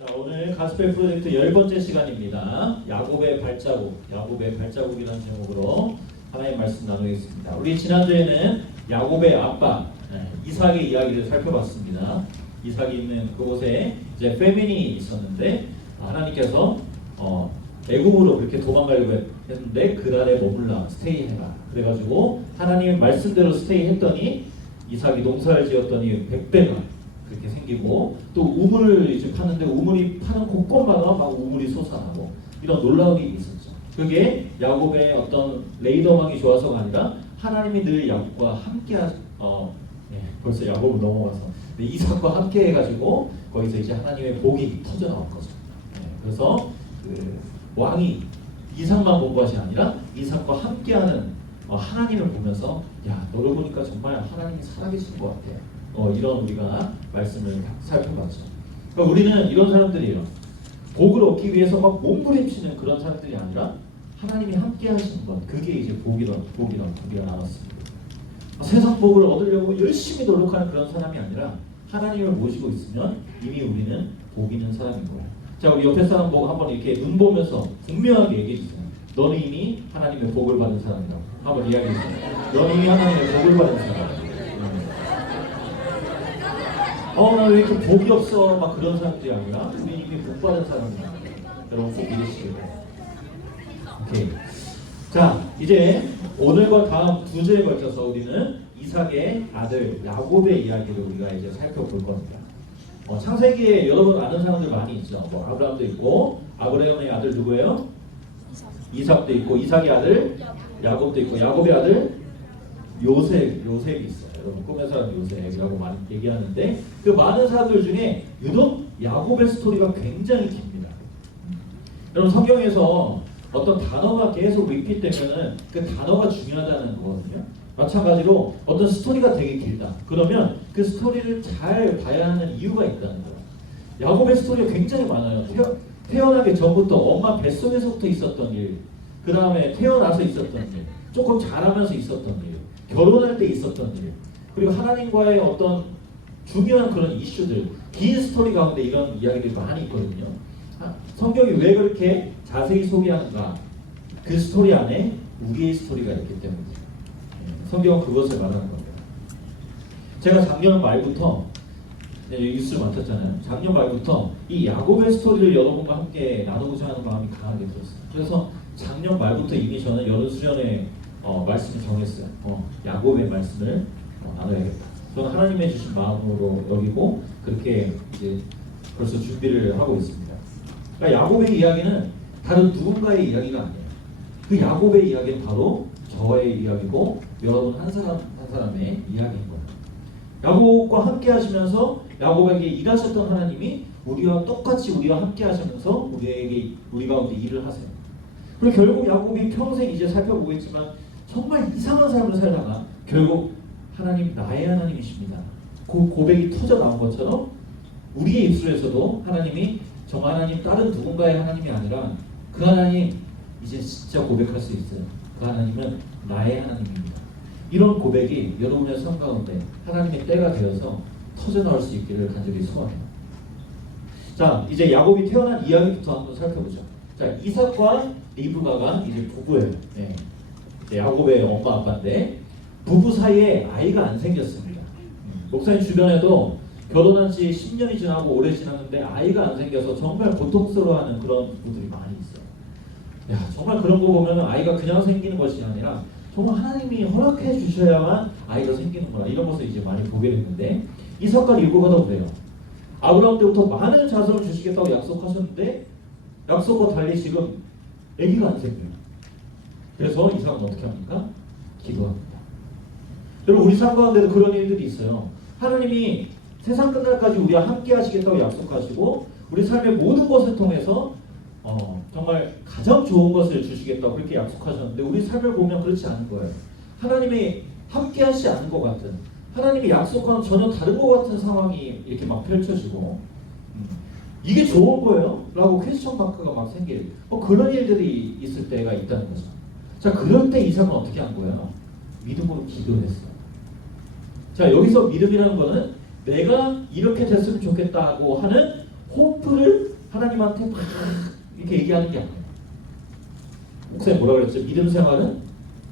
자, 오늘 가스펠 프로젝트 10번째 시간입니다. 야곱의 발자국이라는 제목으로 하나님의 말씀 나누겠습니다. 우리 지난주에는 야곱의 아빠 이삭의 이야기를 살펴봤습니다. 이삭이 있는 그곳에 이제 페민이 있었는데 하나님께서 애굽으로 그렇게 도망가려고 했는데 그날에 머물라 스테이해라. 그래가지고 하나님의 말씀대로 스테이했더니 이삭이 농사를 지었더니 100배가 그렇게 생기고 또 우물을 이제 파는데 우물이 파는 곳곳마다 막 우물이 솟아나고 이런 놀라운 일이 있었죠. 그게 야곱의 어떤 레이더망이 좋아서가 아니라 하나님이 늘 야곱과 함께 벌써 야곱을 넘어가서 이삭과 함께 해가지고 거기서 이제 하나님의 복이 터져 나온 거죠. 그래서 그 왕이 이삭만 본 것이 아니라 이삭과 함께하는 하나님을 보면서 야 너를 보니까 정말 하나님이 살아계신 것 같아. 이런 우리가 말씀을 살펴봤죠. 그러니까 우리는 이런 사람들이에요. 복을 얻기 위해서 막 몸부림치는 그런 사람들이 아니라 하나님이 함께 하시는 것, 그게 이제 복이라고 나눴습니다. 세상 복을 얻으려고 열심히 노력하는 그런 사람이 아니라 하나님을 모시고 있으면 이미 우리는 복 있는 사람인 거예요. 자, 우리 옆에 사람 보고 한번 이렇게 눈 보면서 분명하게 얘기해 주세요. 너는 이미 하나님의 복을 받은 사람이라고 한번 이야기해 주세요. 너는 이미 하나님의 복을 받은 사람. 나 왜 이렇게 복이 없어? 막 그런 사람들이 아니라 우리 이미 복 받은 사람이야. 여러분 꼭 믿으시길 바랍니다. 오케이. 자, 이제 오늘과 다음 두 주에 걸쳐서 우리는 이삭의 아들 야곱의 이야기를 우리가 이제 살펴볼 겁니다. 창세기에 여러분 아는 사람들 많이 있죠. 아브라함도 있고 아브라함의 아들 누구예요? 이삭도 있고 이삭의 아들 야곱도 있고 야곱의 아들 요셉이 있어요. 여러분 꿈의 사람 요셉이라고 많이 얘기하는데 그 많은 사람들 중에 유독 야곱의 스토리가 굉장히 깁니다. 여러분 성경에서 어떤 단어가 계속 리핏되면은 그 단어가 중요하다는 거거든요. 마찬가지로 어떤 스토리가 되게 길다. 그러면 그 스토리를 잘 봐야 하는 이유가 있다는 거예요. 야곱의 스토리가 굉장히 많아요. 태어나기 전부터 엄마 뱃속에서부터 있었던 일, 그 다음에 태어나서 있었던 일, 조금 자라면서 있었던 일, 결혼할 때 있었던 일, 그리고 하나님과의 어떤 중요한 그런 이슈들, 긴 스토리 가운데 이런 이야기들이 많이 있거든요. 성경이 왜 그렇게 자세히 소개하는가? 그 스토리 안에 우리의 스토리가 있기 때문에 성경은 그것을 말하는 겁니다. 제가 작년 말부터 뉴스를 맡았잖아요. 작년 말부터 이 야곱의 스토리를 여러분과 함께 나누고자 하는 마음이 강하게 들었어요. 그래서 작년 말부터 이미 저는 여름 수련회 말씀을 정했어요. 야곱의 말씀을 나눠야겠다. 저는 하나님의 주신 마음으로 여기고 그렇게 이제 벌써 준비를 하고 있습니다. 그러니까 야곱의 이야기는 다른 누군가의 이야기가 아니에요. 그 야곱의 이야기는 바로 저의 이야기고 여러분 한 사람의 이야기인 거예요. 야곱과 함께 하시면서 야곱에게 일하셨던 하나님이 우리와 똑같이 우리와 함께 하시면서 우리 가운데 일을 하세요. 그리고 결국 야곱이 평생 이제 살펴보겠지만 정말 이상한 삶을 살다가 결국 하나님 나의 하나님이십니다. 그 고백이 터져 나온 것처럼 우리의 입술에서도 하나님이 저 하나님 다른 누군가의 하나님이 아니라 그 하나님 이제 진짜 고백할 수 있어요. 그 하나님은 나의 하나님입니다. 이런 고백이 여러분의 삶 가운데 하나님의 때가 되어서 터져 나올 수 있기를 간절히 소원해요. 자, 이제 야곱이 태어난 이야기부터 한번 살펴보죠. 자, 이삭과 리브가가 이제 부부예요. 야곱의 엄마 아빠인데 부부 사이에 아이가 안 생겼습니다. 목사님 주변에도 결혼한 지 10년이 지나고 오래 지났는데 아이가 안 생겨서 정말 고통스러워하는 그런 부부들이 많이 있어요. 야, 정말 그런 거 보면 아이가 그냥 생기는 것이 아니라 정말 하나님이 허락해 주셔야만 아이가 생기는구나 이런 것을 이제 많이 보게 됐는데 이삭과 리브가도 그래요. 아브라함 때부터 많은 자손을 주시겠다고 약속하셨는데 약속과 달리 지금 아기가 안 생겨요. 그래서 이삭은 어떻게 합니까? 기도합니다. 여러분 우리 삶 가운데도 그런 일들이 있어요. 하나님이 세상 끝날까지 우리와 함께 하시겠다고 약속하시고 우리 삶의 모든 것을 통해서 정말 가장 좋은 것을 주시겠다고 그렇게 약속하셨는데 우리 삶을 보면 그렇지 않은 거예요. 하나님이 함께 하시지 않은 것 같은, 하나님이 약속과는 전혀 다른 것 같은 상황이 이렇게 막 펼쳐지고 이게 좋은 거예요? 라고 퀘스천 마크가 막 생길 그런 일들이 있을 때가 있다는 거죠. 자, 그럴 때 이삭은 어떻게 한 거예요? 믿음으로 기도를 했어요. 자, 여기서 믿음이라는 거는 내가 이렇게 됐으면 좋겠다고 하는 호프를 하나님한테 막 이렇게 얘기하는 게 아니에요. 목사님 뭐라 그랬죠? 믿음 생활은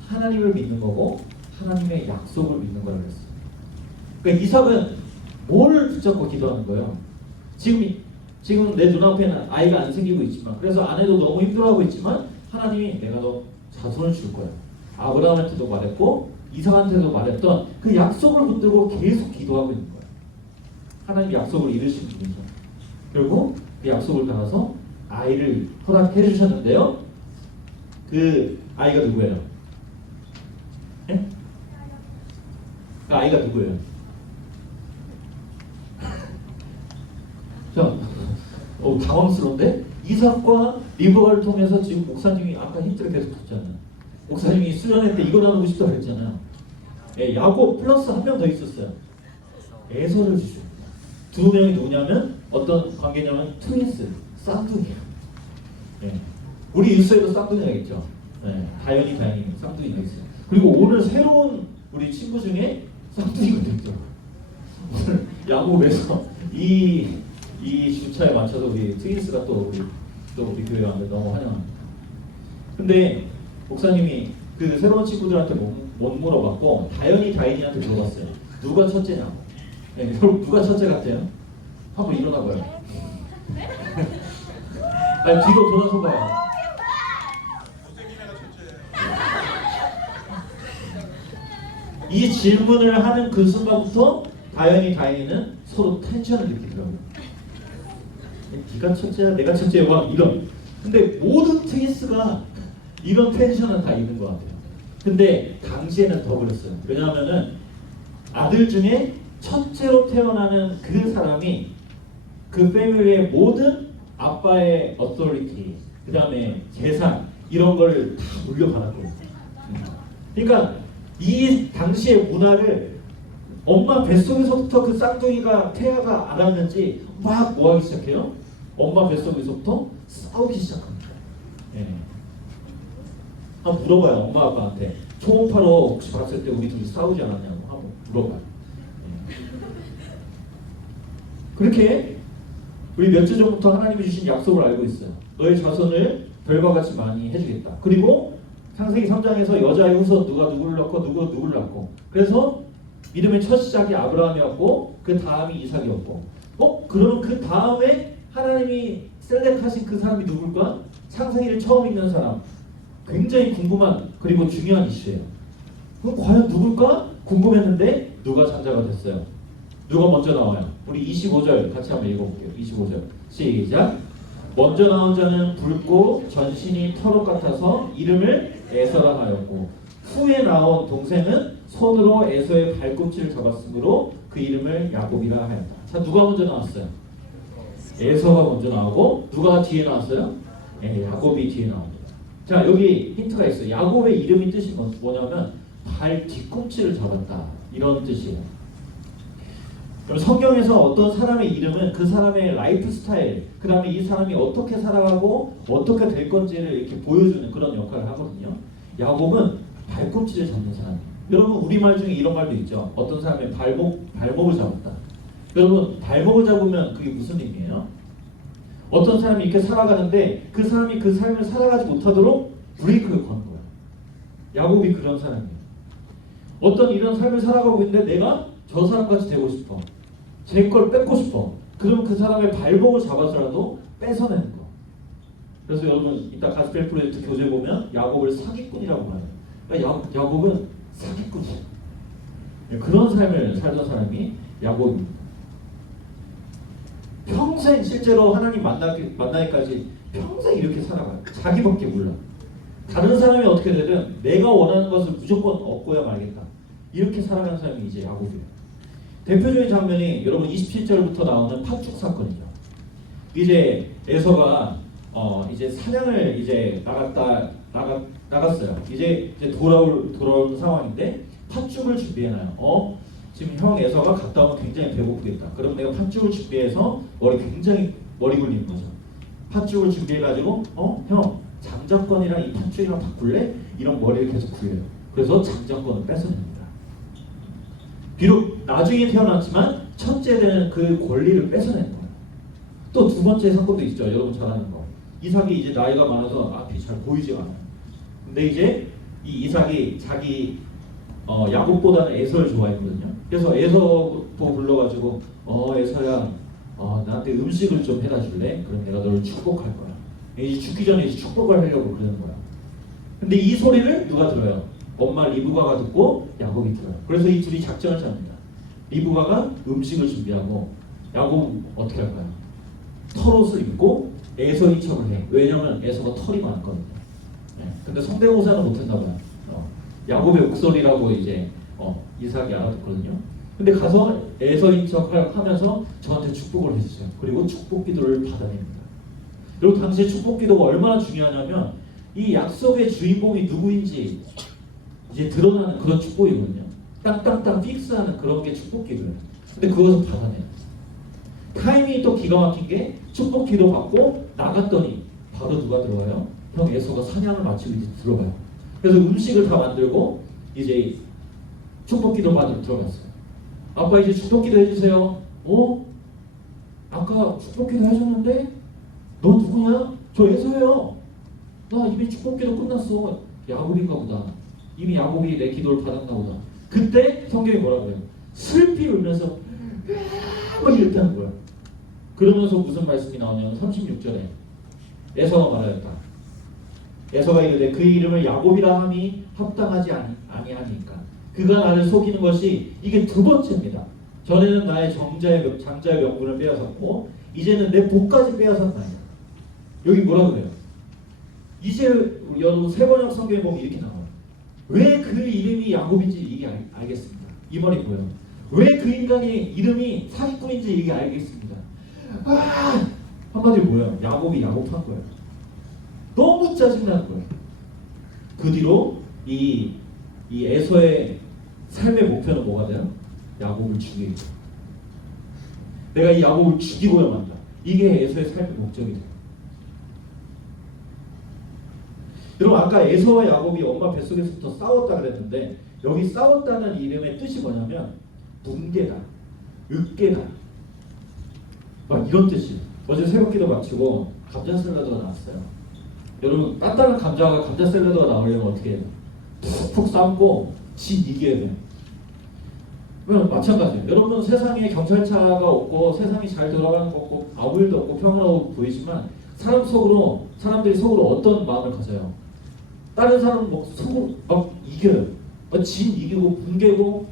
하나님을 믿는 거고 하나님의 약속을 믿는 거라고 했어요. 그러니까 이삭은 뭘 붙잡고 기도하는 거예요? 지금 내 눈앞에는 아이가 안 생기고 있지만, 그래서 아내도 너무 힘들어하고 있지만 하나님이 내가 너 자손을 줄 거야. 아브라함한테도 말했고 이삭한테도 말했던 그 약속을 붙들고 계속 기도하고 있는 거예요. 하나님 약속을 이루신 분이죠. 결국 그 약속을 따라서 아이를 허락해 주셨는데요. 그 아이가 누구예요? 네? 그 아이가 누구예요? 자, 당황스러운데? 이삭과 리브가를 통해서 지금 목사님이 아까 힌트를 계속 줬잖아요. 목사님이 수련회 때 이거 나누고 싶다고 그랬잖아요. 예, 야곱 플러스 한 명 더 있었어요. 에서를 주죠. 두 명이 누구냐면 어떤 관계냐면 트윈스, 쌍둥이에요. 예. 우리 뉴스에도 쌍둥이가 있죠. 예, 다현이 쌍둥이가 있어요. 그리고 오늘 새로운 우리 친구 중에 쌍둥이가 됐죠. 오늘 야곱에서 이 주차에 맞춰서 우리 트윈스가 또 우리 교회 와서 너무 환영합니다. 근데 목사님이 그 새로운 친구들한테 못 물어봤고 다인이한테 물어봤어요. 누가 첫째냐고. 네, 누가 첫째 같아요? 한번 일어나봐요. 아니, 뒤로 돌아서 봐요. 이 질문을 하는 그 순간부터 다인이는 서로 텐션을 느끼더라고요. 네가 첫째야, 내가 첫째야, 막 이런. 근데 모든 트윈스가 이런 텐션은 다 있는 것 같아요. 근데 당시에는 더 그랬어요. 왜냐하면은 아들 중에 첫째로 태어나는 그 사람이 그 패밀리의 모든 아빠의 어토리티, 그 다음에 재산 이런 걸 다 물려받았거든요. 그러니까 이 당시의 문화를 엄마 뱃속에서부터 그 쌍둥이가 태아가 알았는지 막 뭐하기 시작해요? 엄마 뱃속에서부터 싸우기 시작합니다. 예. 한번 물어봐요. 엄마 아빠한테 초음파로 혹시 봤을 때 우리 둘이 싸우지 않았냐고 한번 물어봐요. 예. 그렇게 우리 몇 주 전부터 하나님이 주신 약속을 알고 있어요. 너의 자손을 별과 같이 많이 해주겠다. 그리고 창세기 3장에서 여자의 후손 누가 누구를 낳고 누구를 낳고, 그래서 믿음의 첫 시작이 아브라함이었고 그 다음이 이삭이었고, 그러면 그 다음에 하나님이 셀렉하신 그 사람이 누굴까? 창세기를 처음 읽는 사람. 굉장히 궁금한 그리고 중요한 이슈예요. 그럼 과연 누굴까? 궁금했는데 누가 장자가 됐어요? 누가 먼저 나와요? 우리 25절 같이 한번 읽어볼게요. 25절 시작. 먼저 나온 자는 붉고 전신이 털옷 같아서 이름을 에서라 하였고, 후에 나온 동생은 손으로 에서의 발꿈치를 잡았으므로 그 이름을 야곱이라 하였다. 자, 누가 먼저 나왔어요? 에서가 먼저 나오고 누가 뒤에 나왔어요? 야곱이 뒤에 나옵니다. 자, 여기 힌트가 있어요. 야곱의 이름이 뜻이 뭐냐면 발 뒤꿈치를 잡았다, 이런 뜻이에요. 그럼 성경에서 어떤 사람의 이름은 그 사람의 라이프 스타일, 그 다음에 이 사람이 어떻게 살아가고 어떻게 될 건지를 이렇게 보여주는 그런 역할을 하거든요. 야곱은 발꿈치를 잡는 사람. 여러분 우리말 중에 이런 말도 있죠. 어떤 사람의 발목을 잡았다. 여러분 발목을 잡으면 그게 무슨 의미예요? 어떤 사람이 이렇게 살아가는데 그 사람이 그 삶을 살아가지 못하도록 브레이크를 거는 거예요. 야곱이 그런 사람이에요. 어떤 이런 삶을 살아가고 있는데 내가 저 사람같이 되고 싶어. 제 걸 뺏고 싶어. 그럼 그 사람의 발목을 잡아서라도 뺏어내는 거. 그래서 여러분 이따 가스펠 프로젝트 교재 보면 야곱을 사기꾼이라고 말해요. 그러니까 야곱은 사기꾼이에요. 그런 삶을 살던 사람이 야곱입니다. 평생 실제로 하나님 만나기까지 평생 이렇게 살아가요. 자기밖에 몰라. 다른 사람이 어떻게 되든 내가 원하는 것을 무조건 얻고야 말겠다. 이렇게 살아가는 사람이 이제 야곱이에요. 대표적인 장면이 여러분 27절부터 나오는 팥죽 사건이죠. 이제 에서가 이제 사냥을 이제 나갔어요. 이제 돌아온 상황인데 팥죽을 준비해놔요. 지금 형 에서가 갔다 오면 굉장히 배고프겠다. 그럼 내가 팥죽을 준비해서 굉장히 머리 굴리는 거죠. 팥죽을 준비해가지고 형 장자권이랑 이 팥죽이랑 바꿀래? 이런 머리를 계속 굴려요. 그래서 장자권을 뺏어냅니다. 비록 나중에 태어났지만 첫째 되는 그 권리를 뺏어낸 거예요. 또 두 번째 사건도 있죠. 여러분 잘 아는 거. 이삭이 이제 나이가 많아서 앞이 잘 보이지가 않아요. 근데 이제 이 이삭이 자기 야곱보다는 에서를 좋아했거든요. 그래서 에서도 불러가지고 에서야 나한테 음식을 좀 해다 줄래? 그럼 내가 너를 축복할 거야. 이제 죽기 전에 이제 축복을 하려고 그러는 거야. 근데 이 소리를 누가 들어요? 엄마 리브가가 듣고 야곱이 들어요. 그래서 이 둘이 작전을 짭니다. 리브가가 음식을 준비하고 야곱 어떻게 할까요? 털옷을 입고 에서인 척을 해. 왜냐면 에서가 털이 많거든요. 네. 근데 성대모사는 못했나 봐요. 야곱의 목소리라고 이제 이삭이 알아듣거든요. 근데 가서 에서인 척 하면서 저한테 축복을 해주세요. 그리고 축복 기도를 받아냅니다. 그리고 당시에 축복 기도가 얼마나 중요하냐면 이 약속의 주인공이 누구인지 이제 드러나는 그런 축복이거든요. 땅땅땅 픽스하는 그런 게 축복 기도예요. 근데 그것을 받아내요. 타이밍이 또 기가 막힌 게 축복 기도 받고 나갔더니 바로 누가 들어와요? 형 에서가 사냥을 마치고 이제 들어가요. 그래서 음식을 다 만들고 이제 축복 기도 받으러 들어갔어요. 아빠 이제 축복 기도 해주세요. 아까 축복 기도 하셨는데 너 누구냐? 저 에서예요. 나 이미 축복 기도 끝났어. 야곱인가 보다. 이미 야곱이 내 기도를 받았나 보다. 그때 성경이 뭐라고 해요? 슬피 울면서 막 이랬다는 거야. 그러면서 무슨 말씀이 나오냐면 36절에 에서가 말하였다. 에서가 이르되 그 이름을 야곱이라 함이 합당하지 아니하니까 그가 나를 속이는 것이 이게 두 번째입니다. 전에는 나의 장자의 명분을 빼앗았고 이제는 내 복까지 빼앗았나이다. 여기 뭐라고 그래요? 이제 여러분 세번역 성경에 보면 이렇게 나와요. 왜 그 이름이 야곱인지 이게 알겠습니다. 이 말이 뭐예요? 왜 그 인간의 이름이 사기꾼인지 이게 알겠습니다. 한마디로 뭐예요? 야곱이 야곱한 거예요. 너무 짜증나는 거예요. 그 뒤로 이 에서의 삶의 목표는 뭐가 돼요? 야곱을 죽이고 내가 이 야곱을 죽이고야 만다. 이게 에서의 삶의 목적이 돼요. 여러분 아까 에서와 야곱이 엄마 뱃속에서부터 싸웠다 그랬는데 여기 싸웠다는 이름의 뜻이 뭐냐면 뭉개다, 으깨다 막 이런 뜻이에요. 어제 새벽기도 마치고 감자 샐러드가 나왔어요. 여러분 단단한 감자가 감자 샐러드가 나오려면 어떻게 해요? 푹푹 삶고 이겨야 돼요. 마찬가지예요. 여러분 세상에 경찰차가 없고 세상이 잘 돌아가는 거 없고 아무 일도 없고 평화로워 보이지만 사람들이 속으로 어떤 마음을 가져요? 다른 사람은 막 속으로 막 이겨요. 이기고 붕괴고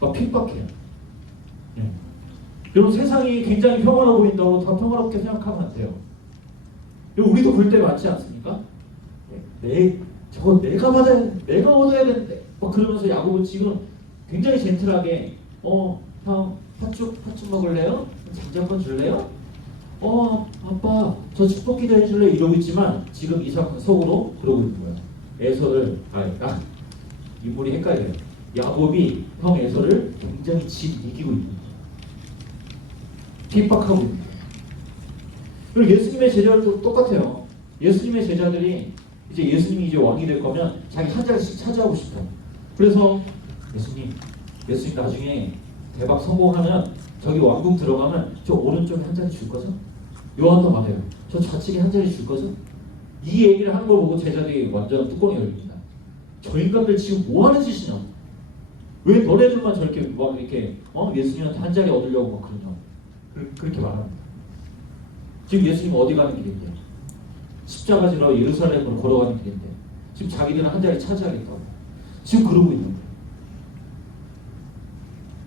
막 핍박해요. 네. 여러분 세상이 굉장히 평화로워 보인다고 다 평화롭게 생각하면 안 돼요. 우리도 그럴 때 많지 않습니까? 저거 내가 받아야 내가 얻어야 되는데 막 그러면서 야곱은 지금 굉장히 젠틀하게 형 팥죽 먹을래요? 장작권 줄래요? 아빠 저 축복 기도 해줄래? 이러고 있지만 지금 이삭은 속으로 그러고 있는 거야. 에서를 인물이 헷갈려요. 야곱이 형 에서를 굉장히 이기고 있는 거야. 핍박하고 있는 거야. 그리고 예수님의 제자들도 똑같아요. 예수님의 제자들이 이제 예수님이 이제 왕이 될 거면 자기 한 자리씩 차지하고 싶어. 그래서 예수님 나중에 대박 성공하면 저기 왕궁 들어가면 저 오른쪽에 한 자리 줄 거죠? 요한도 말해요. 저 좌측에 한 자리 줄 거죠? 이 얘기를 하는 걸 보고 제자들이 완전 뚜껑이 열립니다. 저 인간들 지금 뭐 하는 짓이냐? 왜 너네들만 저렇게 막 이렇게 예수님한테 한 자리 얻으려고 막 그러냐? 그렇게 말합니다. 지금 예수님 어디 가는 길인데? 십자가 지러 예루살렘으로 걸어가는 길인데 지금 자기들은 한 자리 차지하겠다고 지금 그러고 있는 거예요.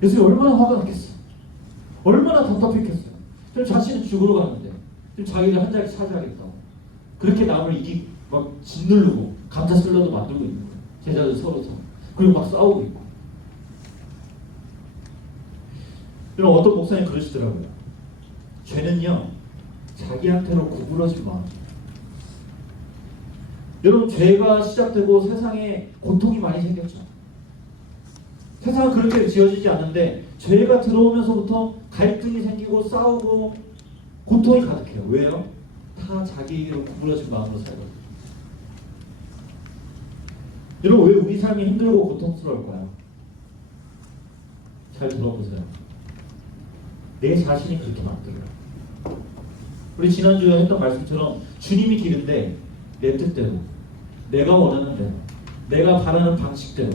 예수님이 얼마나 화가 났겠어요? 얼마나 답답했겠어요? 지금 자신은 죽으러 가는데 지금 자기들 한 자리 차지하겠다고 그렇게 남을 막 짓누르고 감자 샐러드 만들고 있는 거예요. 제자들 서로 그리고 막 싸우고 있고. 그럼 어떤 목사님 그러시더라고요. 죄는요 자기한테로 구부러진 마음이에요. 여러분 죄가 시작되고 세상에 고통이 많이 생겼죠. 세상은 그렇게 지어지지 않는데 죄가 들어오면서부터 갈등이 생기고 싸우고 고통이 가득해요. 왜요? 다 자기에게로 구부러진 마음으로 살거든요. 여러분 왜 우리 삶이 힘들고 고통스러울까요? 잘 들어보세요. 내 자신이 그렇게 만들어요. 우리 지난주에 했던 말씀처럼 주님이 길인데 내 뜻대로, 내가 원하는 대로, 내가 바라는 방식대로,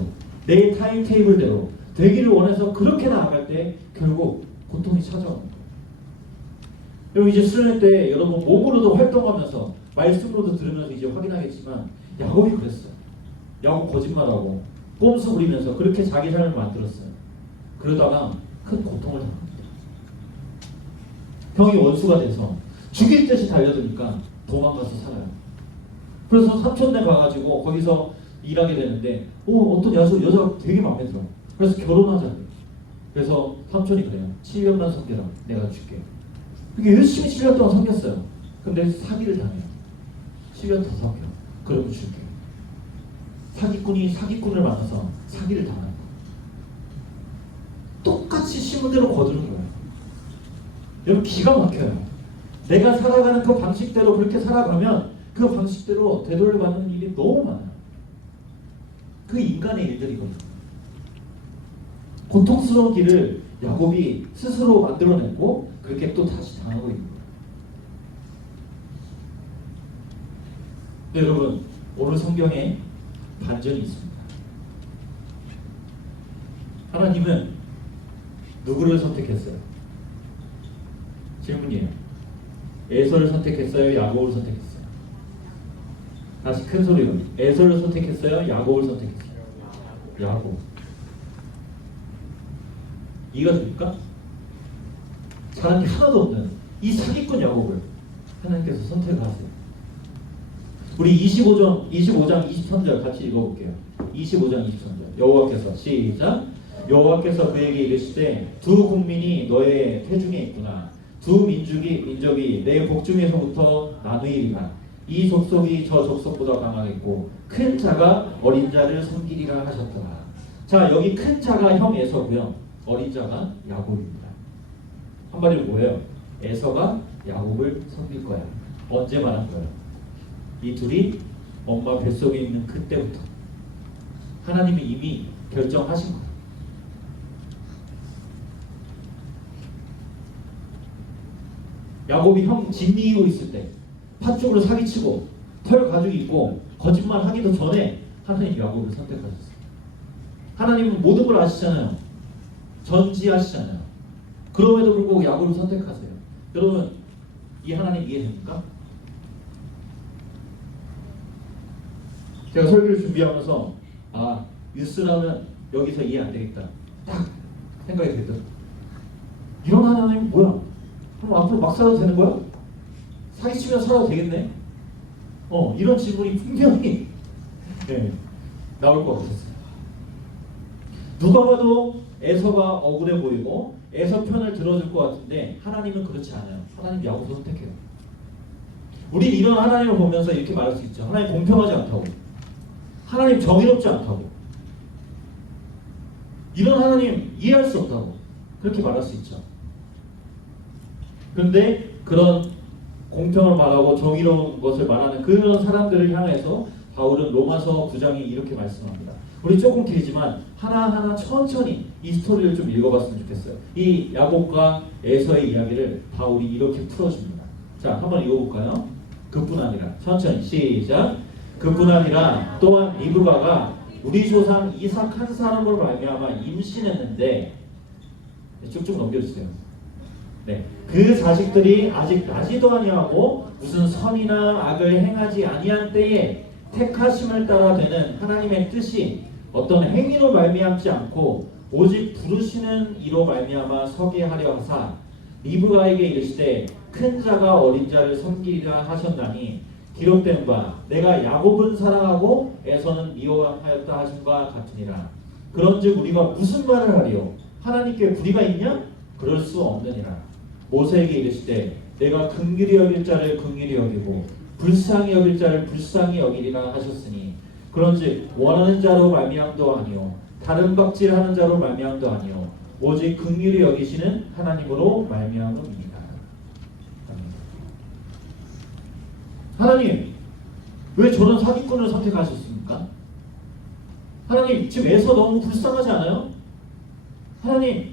내 타임 테이블대로 되기를 원해서 그렇게 나아갈 때 결국 고통이 찾아옵니다. 여러분 이제 수련회 때 여러분 몸으로도 활동하면서 말씀으로도 들으면서 이제 확인하겠지만 야곱이 그랬어요. 야곱 거짓말하고 꼼수 부리면서 그렇게 자기 삶을 만들었어요. 그러다가 큰 고통을 당합니다. 형이 원수가 돼서 죽일 듯이 달려드니까 도망가서 살아요. 그래서 삼촌네 가가지고 거기서 일하게 되는데 어떤 여자가 되게 마음에 들어. 그래서 결혼하자. 그래서 삼촌이 그래요. 7년만 섬겨라. 내가 줄게. 이게 열심히 7년 동안 섬겼어요. 근데 사기를 당해요. 7년 더 섬겨. 그러면 줄게. 사기꾼이 사기꾼을 만나서 사기를 당하는 거예요. 똑같이 심은 대로 거두는 거예요. 여러분 기가 막혀요. 내가 살아가는 그 방식대로 그렇게 살아가면 그 방식대로 되돌려받는 일이 너무 많아요. 그 인간의 일들이거든요. 고통스러운 길을 야곱이 스스로 만들어냈고 그렇게 또 다시 당하고 있는 거예요. 네, 여러분 오늘 성경에 반전이 있습니다. 하나님은 누구를 선택했어요? 질문이에요. 에서를 선택했어요? 야곱을 선택했어요? 다시 큰 소리로. 에서를 선택했어요? 야곱을 선택했어요? 야곱. 이해가 됩니까? 잘한 게 하나도 없는 이 사기꾼 야곱을 하나님께서 선택을 하세요. 우리 25장 23절 같이 읽어볼게요. 25장 23절 여호와께서 시작. 여호와께서 그에게 이르시되 두 국민이 너의 태중에 있구나. 두 민족이 내 복중에서부터 나누이리라. 이 족속이 저 족속보다 강하겠고 큰 자가 어린 자를 섬기리라 하셨더라. 자, 여기 큰 자가 형 에서고요. 어린 자가 야곱입니다. 한마디로 뭐예요? 에서가 야곱을 섬길 거야. 언제 말한 거예요? 이 둘이 엄마 뱃속에 있는 그때부터 하나님이 이미 결정하신 거예요. 야곱이 형 진이고 있을 때 팥죽으로 사기치고 털 가죽 입고 거짓말 하기도 전에 하나님 야곱을 선택하셨어요. 하나님은 모든 걸 아시잖아요. 전지하시잖아요. 그럼에도 불구하고 야곱을 선택하세요. 여러분 이 하나님 이해됩니까? 제가 설교를 준비하면서 뉴스라면 여기서 이해 안 되겠다 딱 생각이 들거든요. 이런 하나님 뭐야? 그럼 앞으로 막 살아도 되는 거야? 사기치면 살아도 되겠네? 이런 질문이 분명히 나올 것 같았어요. 누가 봐도 에서가 억울해 보이고 에서 편을 들어줄 것 같은데 하나님은 그렇지 않아요. 하나님 야곱을 선택해요. 우리 이런 하나님을 보면서 이렇게 말할 수 있죠. 하나님 공평하지 않다고. 하나님 정의롭지 않다고. 이런 하나님 이해할 수 없다고. 그렇게 말할 수 있죠. 그런데 그런 공평을 말하고 정의로운 것을 말하는 그런 사람들을 향해서 바울은 로마서 9장에 이렇게 말씀합니다. 우리 조금 길지만 하나하나 천천히 이 스토리를 좀 읽어봤으면 좋겠어요. 이 야곱과 에서의 이야기를 바울이 이렇게 풀어줍니다. 자, 한번 읽어볼까요? 그뿐 아니라 천천히 시작. 그뿐 아니라 또한 리브가가 우리 조상 이삭 한 사람으로 말미암아 임신했는데 쭉쭉 넘겨주세요. 네, 그 자식들이 아직 나지도 아니하고 무슨 선이나 악을 행하지 아니한 때에 택하심을 따라 되는 하나님의 뜻이 어떤 행위로 말미암지 않고 오직 부르시는 이로 말미암아 서게 하려 하사 리브가에게 이르시되 큰 자가 어린 자를 섬기리라 하셨나니 기록된 바 내가 야곱은 사랑하고 에서는 미워하였다 하신 바 같으니라. 그런즉 우리가 무슨 말을 하리요? 하나님께 불의가 있냐? 그럴 수 없느니라. 모세에게 이르시되 내가 긍휼히 여길 자를 긍휼히 여기고 불쌍히 여길 자를 불쌍히 여기리라 하셨으니 그런즉 원하는 자로 말미암도 아니요 다른 박질하는 자로 말미암도 아니요 오직 긍휼히 여기시는 하나님으로 말미암음이니라. 하나님 왜 저런 사기꾼을 선택하셨습니까? 하나님 지금 에서 너무 불쌍하지 않아요? 하나님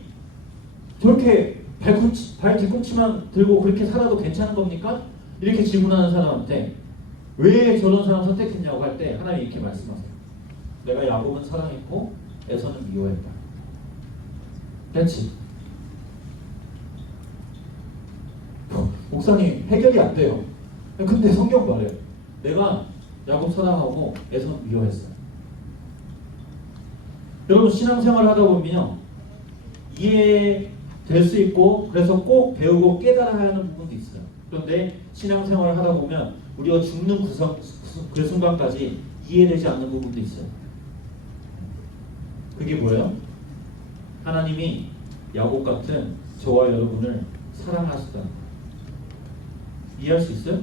저렇게 발 뒤꿈치만 들고 그렇게 살아도 괜찮은 겁니까? 이렇게 질문하는 사람한테 왜 저런 사람 선택했냐고 할 때 하나님이 이렇게 말씀하세요. 내가 야곱은 사랑했고 에서는 미워했다. 그렇지. 목사님 해결이 안 돼요. 근데 성경 말해요. 내가 야곱 사랑하고 에서는 미워했어요. 여러분 신앙생활을 하다 보면요 이해될 수 있고 그래서 꼭 배우고 깨달아야 하는 부분도 있어요. 그런데 신앙생활을 하다 보면 우리가 죽는 그 순간까지 이해되지 않는 부분도 있어요. 그게 뭐예요? 하나님이 야곱 같은 저와 여러분을 사랑하시다는 거예요. 이해할 수 있어요?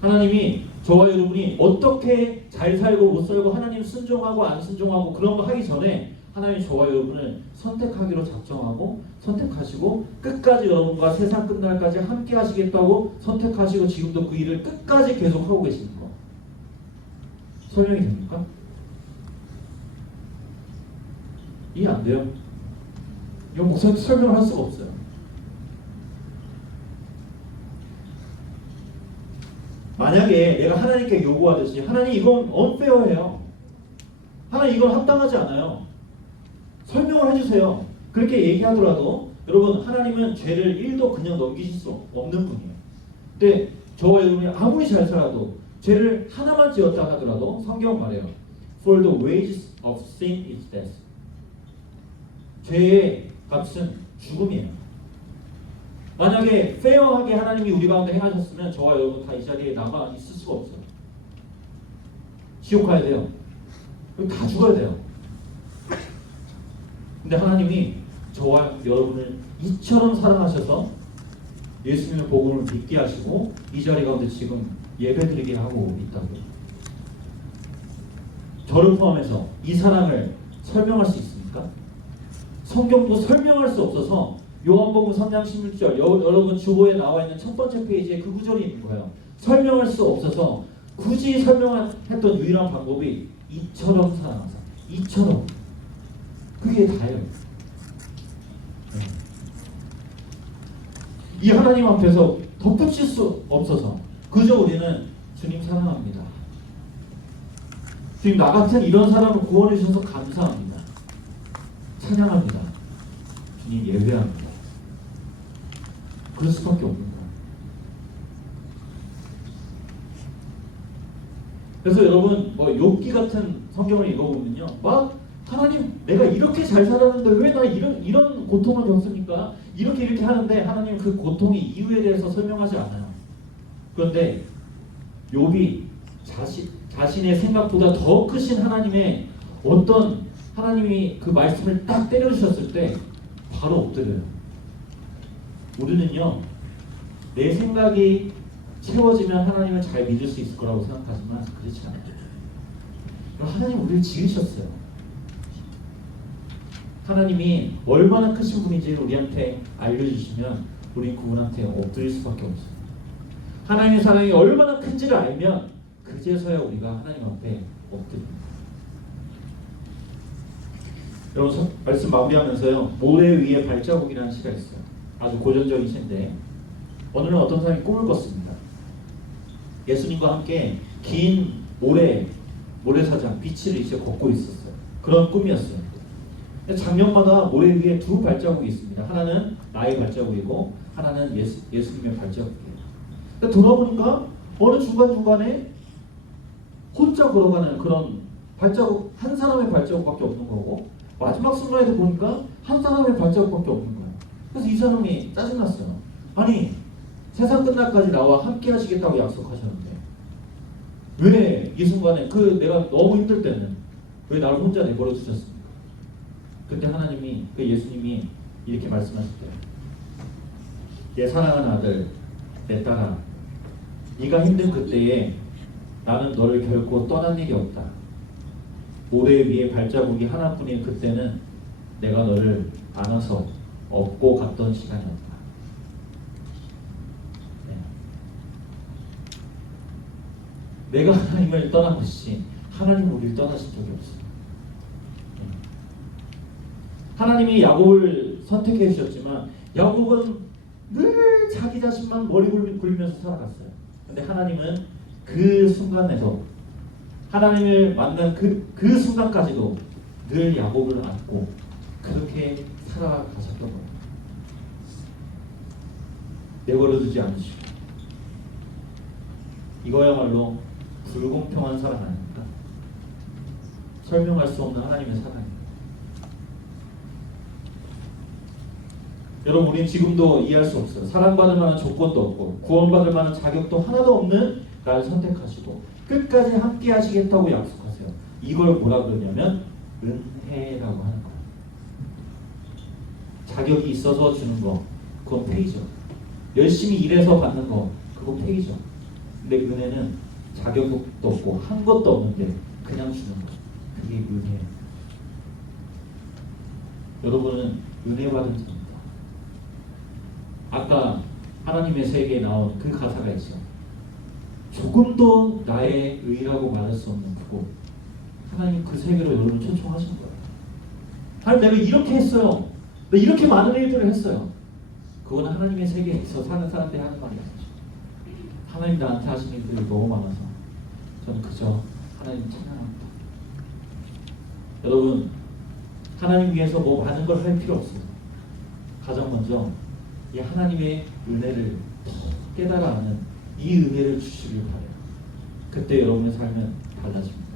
하나님이 저와 여러분이 어떻게 잘 살고 못 살고 하나님 순종하고 안 순종하고 그런 거 하기 전에 하나님이 저와 여러분을 선택하기로 작정하고 선택하시고 끝까지 여러분과 세상 끝날까지 함께 하시겠다고 선택하시고 지금도 그 일을 끝까지 계속하고 계시는 거 설명이 됩니까? 이해 안 돼요? 이건 목사님 설명을 할 수가 없어요. 만약에 내가 하나님께 요구하듯이 하나님 이건 unfair해요. 하나님 이건 합당하지 않아요. 설명을 해주세요. 그렇게 얘기하더라도 여러분 하나님은 죄를 1도 그냥 넘기실 수 없는 분이에요. 근데 저와 여러분이 아무리 잘 살아도 죄를 하나만 지었다 하더라도 성경 말해요. For the wages of sin is death. 죄의 값은 죽음이에요. 만약에 페어하게 하나님이 우리 가운데 행하셨으면 저와 여러분 다 이 자리에 남아 있을 수가 없어요. 지옥 가야 돼요. 다 죽어야 돼요. 근데 하나님이 저와 여러분을 이처럼 사랑하셔서 예수님의 복음을 믿게 하시고 이 자리 가운데 지금 예배드리게 하고 있다고요. 저를 포함해서 이 사랑을 설명할 수 있습니까? 성경도 설명할 수 없어서 요한복음 3장 16절 여러분 주보에 나와 있는 첫 번째 페이지에 그 구절이 있는 거예요. 설명할 수 없어서 굳이 설명했던 유일한 방법이 이처럼 사랑하사. 이처럼. 그게 다예요. 이 하나님 앞에서 덧붙일 수 없어서 그저 우리는 주님 사랑합니다. 주님 나 같은 이런 사람을 구원해 주셔서 감사합니다. 찬양합니다. 주님 예배합니다. 그럴 수밖에 없는 거예요. 그래서 여러분 뭐 욥기 같은 성경을 읽어보면요, 막 하나님 내가 이렇게 잘 살았는데 왜 나 이런 고통을 겪습니까? 이렇게 하는데 하나님 그 고통의 이유에 대해서 설명하지 않아요. 그런데 욥이 자신의 생각보다 더 크신 하나님의 어떤 하나님이 그 말씀을 딱 때려주셨을 때 바로 엎드려요. 우리는요 내 생각이 채워지면 하나님을 잘 믿을 수 있을 거라고 생각하지만 그렇지 않아요. 하나님 우리를 지으셨어요. 하나님이 얼마나 크신 분인지 우리한테 알려주시면 우리 그분한테 엎드릴 수밖에 없어요. 하나님의 사랑이 얼마나 큰지를 알면 그제서야 우리가 하나님 앞에 엎드립니다. 여러분 말씀 마무리하면서요, 모래 위에 발자국이라는 시가 있어요. 아주 고전적인 시인데 어느 날 어떤 사람이 꿈을 꿨습니다. 예수님과 함께 긴 모래사장 빛을 이제 걷고 있었어요. 그런 꿈이었어요. 장면마다 모래 위에 두 발자국이 있습니다. 하나는 나의 발자국이고 하나는 예수님의 발자국이에요. 돌아보니까 어느 중간중간에 혼자 걸어가는 그런 발자국, 한 사람의 발자국밖에 없는 거고 마지막 순간에도 보니까 한 사람의 발자국밖에 없는 거예요. 그래서 이 사람이 짜증났어요. 아니 세상 끝날까지 나와 함께 하시겠다고 약속하셨는데 왜 이 순간에 내가 너무 힘들 때는 왜 나를 혼자 내버려 두셨습니까? 그때 하나님이 예수님이 이렇게 말씀하실 때요, 내 사랑하는 아들, 내 딸아, 네가 힘든 그때에 나는 너를 결코 떠난 일이 없다. 모래 위에 발자국이 하나뿐인 그때는 내가 너를 안아서 업고 갔던 시간이었다. 네. 내가 하나님을 떠난 것이 하나님 우리를 떠나신 적이 없어요. 하나님이 야곱을 선택해 주셨지만 야곱은 늘 자기 자신만 머리 굴리면서 살아갔어요. 근데 하나님은 그 순간에서 하나님을 만난 그 순간까지도 늘 야곱을 안고 그렇게 살아가셨던 거예요. 내버려두지 않으시고. 이거야말로 불공평한 사랑 아닙니까? 설명할 수 없는 하나님의 사랑입니다. 여러분, 우리는 지금도 이해할 수 없어요. 사랑받을 만한 조건도 없고 구원받을 만한 자격도 하나도 없는 나를 선택하시고 끝까지 함께 하시겠다고 약속하세요. 이걸 뭐라 그러냐면 은혜라고 하는 거예요. 자격이 있어서 주는 거, 그건 페이죠. 열심히 일해서 받는 거, 그건 페이죠. 근데 은혜는 자격도 없고 한 것도 없는데 그냥 주는 거, 그게 은혜예요. 여러분은 은혜 받은 자입니다. 아까 하나님의 세계에 나온 그 가사가 있어. 조금도 나의 의라고 말할 수 없는 그곳. 하나님 그 세계로 여러분을 초청하신 거예요. 하나님, 내가 이렇게 했어요. 내가 이렇게 많은 일들을 했어요. 그건 하나님의 세계에서 사는 사람들이 하는 말이었죠. 하나님 나한테 하신 일들이 너무 많아서 저는 그저 하나님 찬양합니다. 여러분, 하나님 위해서 뭐 많은 걸 할 필요 없어요. 가장 먼저 이 하나님의 은혜를 더 깨달아 아는 이 은혜를 주시길 바래요. 그때 여러분의 삶은 달라집니다.